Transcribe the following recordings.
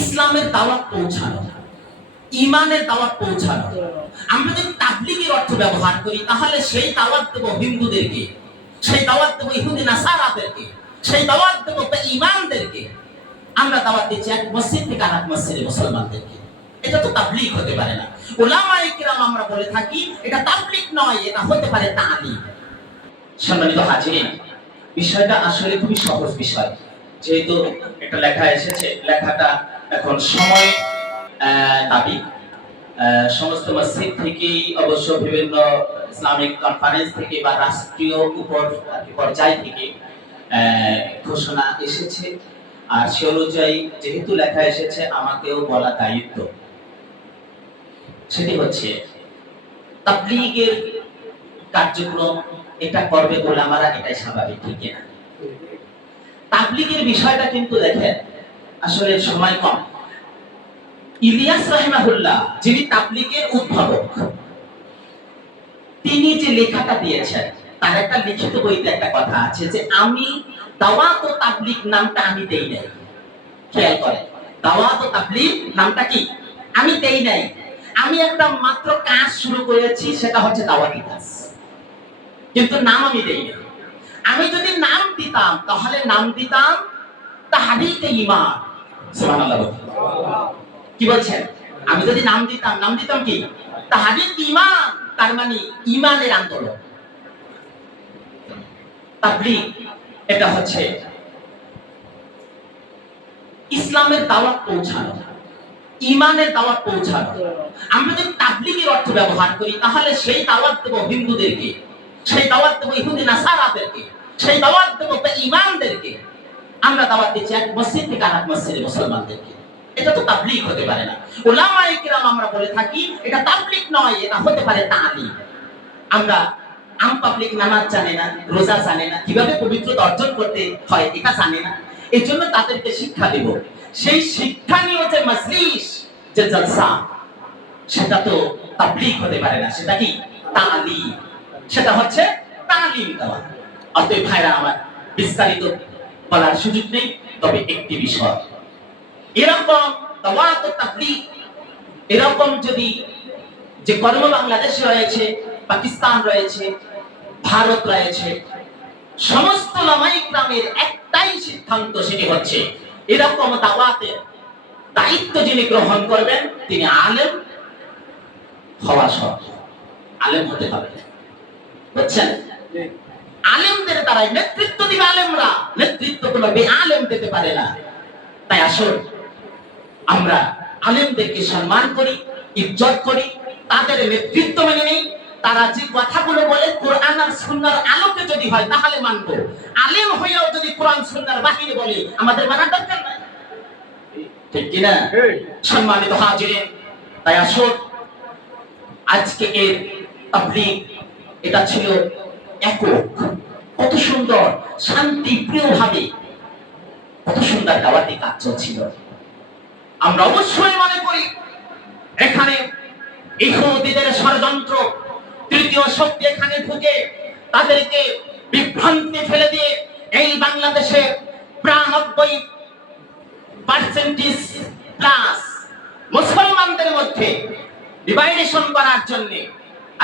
ইসলামের দাওয়াত পৌঁছানো, ঈমানের দাওয়াত পৌঁছানো। আমরা যদি তাবলীগের অর্থ ব্যবহার করি তাহলে সেই দাওয়াত দেব হিন্দুদেরকে, সেই দাওয়াত দেব ইহুদি নাসারাদেরকে, সেই দাওয়াত দেব বেঈমানদেরকে। আমরা দাওয়াত দিচ্ছি এক মসজিদ থেকে আরেক মসজিদে মুসলমানদেরকে। এটা তো তাবলীগ হতে পারে না। উলামায়ে কিরাম আমরা বলে থাকি এটা তাবলীগ নয়, এটা হতে পারে তালিম। সম্মানিত হাজিরিন, বিষয়টা আসলে খুবই সহজ বিষয়। যেহেতু একটা লেখা এসেছে, লেখাটা এখন সময় দাবি। সমস্ত মসজিদ থেকেই অবশ্য বিভিন্ন ইসলামিক কনফারেন্স থেকে বা রাষ্ট্রীয় পর্যায় থেকে ঘোষণা এসেছে। আর সে অনুযায়ী যেহেতু লেখা এসেছে আমাকেও বলা দায়িত্ব। সেটি হচ্ছে তাবলীগের কার্যক্রম এটা করবে ওলামারা, এটাই স্বাভাবিক, ঠিক না? তাবলীগের বিষয়টা কিন্তু দেখেন আসলে সময় কম। ইলিয়াস রাহিমাহুল্লাহ যিনি তাবলীগের উদ্ভাবক, তিনি যে লেখাটা দিয়েছেন তার একটা লিখিত বইতে একটা কথা আছে যে আমি দাওয়াত ও তাবলীগ নামটা আমি দেই নাই। খেয়াল করেন, দাওয়াত ও তাবলীগ নামটা কি আমি দেই নাই। আমি একটা মাত্র কাজ শুরু করেছি, সেটা হচ্ছে দাওয়াতি কাজ, কিন্তু নাম আমি দেই নাই। আমি যদি নাম দিতাম তাহলে নাম দিতাম তাহরিকে ঈমান। সুবহানাল্লাহ। কি বলছেন? আমি যদি নাম দিতাম কি তাহরিক ঈমান, তার মানে ঈমানের আন্দোলন। তাবলীগ এটা হচ্ছে ইসলামের দাওয়াত পৌঁছানো, ঈমানের দাওয়াত পৌঁছানো। আমরা যদি তাবলীগের অর্থ ব্যবহার করি তাহলে সেই দাওয়াত দেব হিন্দুদেরকে, সেই দাওয়াত দেব ইহুদি নাসারাদেরকে, সেই দাওয়াত দেব বেঈমানদেরকে। আমরা দাওয়াত দিচ্ছি এক মসজিদ থেকে আরেক মসজিদে মুসলমানদেরকে। এটা তো তাবলীগ হতে পারে না। উলামায়ে কিরাম আমরা বলে থাকি এটা তাবলীগ নয়, এটা হতে পারে তালিম। আমরা আম পাবলিক নামাজ জানে না, রোজা জানে না, কিভাবে পবিত্রতা অর্জন করতে হয় এটা জানে না। এই জন্য তাদেরকে শিক্ষা দেব। সেই শিক্ষা নিয়ে যে মজলিস, যে জলসা, সেটা তো তাবলীগ হতে পারে না। সেটা কি তালিম, সেটা হচ্ছে তালিম দেওয়া। অতএব ভাইরা আমার, বিস্তারিত বলার সুযোগ নেই, তবে একটি বিষয়, এরকম দাওয়াত ও তাবলীগ এরকম যদি যে কর্ম বাংলাদেশ রয়েছে, পাকিস্তান রয়েছে, ভারত রয়েছে, সমস্ত উলামায়ে কিরামের একটাই সিদ্ধান্ত, সেটি হচ্ছে এরকম দাওয়াতের দায়িত্ব যিনি গ্রহণ করবেন তিনি আলেম হওয়া শর্ত। আলেম হতে হবে, বুঝছেন? আলেমদের দ্বারাই নেতৃত্ব দিবে আলেমরা, নেতৃত্ব কোনো বেআলেম দিতে পারে না। তাই আসুন আমরা আলেমদেরকে সম্মান করি, ইজ্জত করি, তাদের নেতৃত্ব মেনে নেই। তারা যে কথাগুলো বলে কোরআন আর সুন্নাহর আলোকে যদি হয় তাহলে মানব। আলেম হয়েও যদি কোরআন সুন্নাহর বাহিরে বলে আমাদের মানার দরকার নাই, ঠিক কি না? সম্মানিত হাজিরিন, তাই আসুন আজকে এর তাবলীগ এটা ছিল একক, কত সুন্দর শান্তি প্রিয় ভাবে কত সুন্দর দাওয়াতি কাজ চলছিল। আমরা অবশ্যই মনে করি এখানে ইহুদিদের ষড়যন্ত্র, তৃতীয় শক্তি এখানে ঢুকে তাদেরকে বিভ্রান্তি ফেলে দিয়ে এই বাংলাদেশে ৯২% প্লাস মুসলমানদের মধ্যে ডিভাইডেশন করার জন্য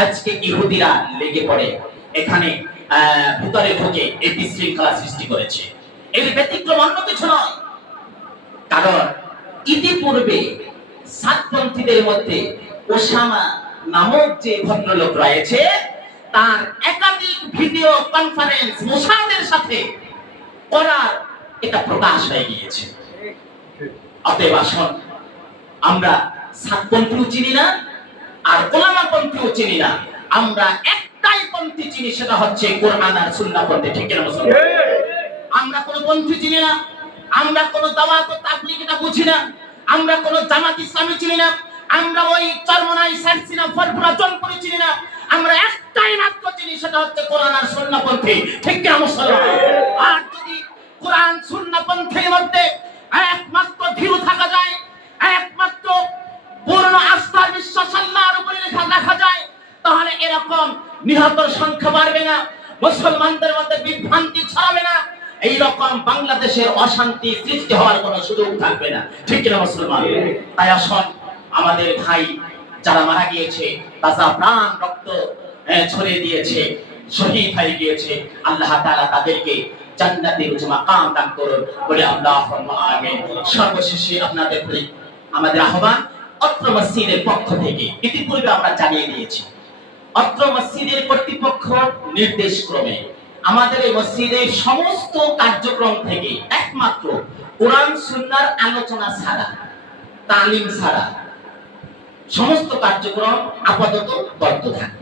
আজকে ইহুদিরা লেগে পড়ে এখানে ভিতরে ঢুকে এই বিশৃঙ্খলা সৃষ্টি করেছে। এর ব্যতিক্রম অন্য কিছু নয়, কারণ ইতিপূর্বে সাতপন্থীদের মধ্যে ওসামা নামক যে ভদ্রলোক রয়েছে তার একাধিক ভিডিও কনফারেন্স মোসাদের সাথে করার এটা প্রকাশ হয়ে গিয়েছে। অতএব আসুন আমরা সাতপন্থীও চিনি না আর ওলামাপন্থীও চিনি না, আমরা একটাই পন্থী চিনি, সেটা হচ্ছে কোরআন আর সুন্নাহ পন্থী, ঠিক না মুসলমান? আমরা কোন পন্থী চিনি না, আমরা কোন দাওয়াত ও তাবলীগ এটা বুঝি না, আমরা কোন জামাত ইসলামী চিনি না, আমরা ওই চরমনাই সারসিনা ফরফুরা জনপুরি চিনি না। আমরা একটাই মাত্র চিনি, সেটা হচ্ছে কোরআন আর সুন্নাহ পন্থী, ঠিক না মুসলমান? আর যদি কোরআন সুন্নাহ পন্থীর মধ্যে একমাত্র ভীরু থাকা যায়, একমাত্র পূর্ণ আস্থার বিশ্বাস আল্লাহর উপরে রাখা যায়, তাহলে এরকম নিহতের সংখ্যা বাড়বে না, মুসলমানদের মধ্যে বিভ্রান্তি ছড়াবে না, এই রকম বাংলাদেশের অশান্তি সৃষ্টি হওয়ার কোনো সুযোগ থাকবে না, ঠিক কিনা মুসলমান? তাই আসুন আমাদের ভাই যারা মারা গিয়েছে, তাজা প্রাণ রক্ত ছড়িয়ে দিয়েছে, শহীদ হয়ে গিয়েছে, আল্লাহ তাআলা তাদেরকে জান্নাতের উচ্চ মাকাম দান করুন বলে আল্লাহুম্মা আমিন। সর্বশেষে আপনাদের প্রতি আমাদের আহ্বান, অত্র মসজিদের পক্ষ থেকে ইতিপূর্বে আমরা জানিয়ে দিয়েছি, অত্র মসজিদের কর্তৃপক্ষ নির্দেশ ক্রমে আমাদের এই মসজিদের সমস্ত কার্যক্রম থেকে একমাত্র কোরআন সুন্নাহর আলোচনা ছাড়া, তালিম ছাড়া সমস্ত কার্যক্রম আপাতত বন্ধ থাকবে।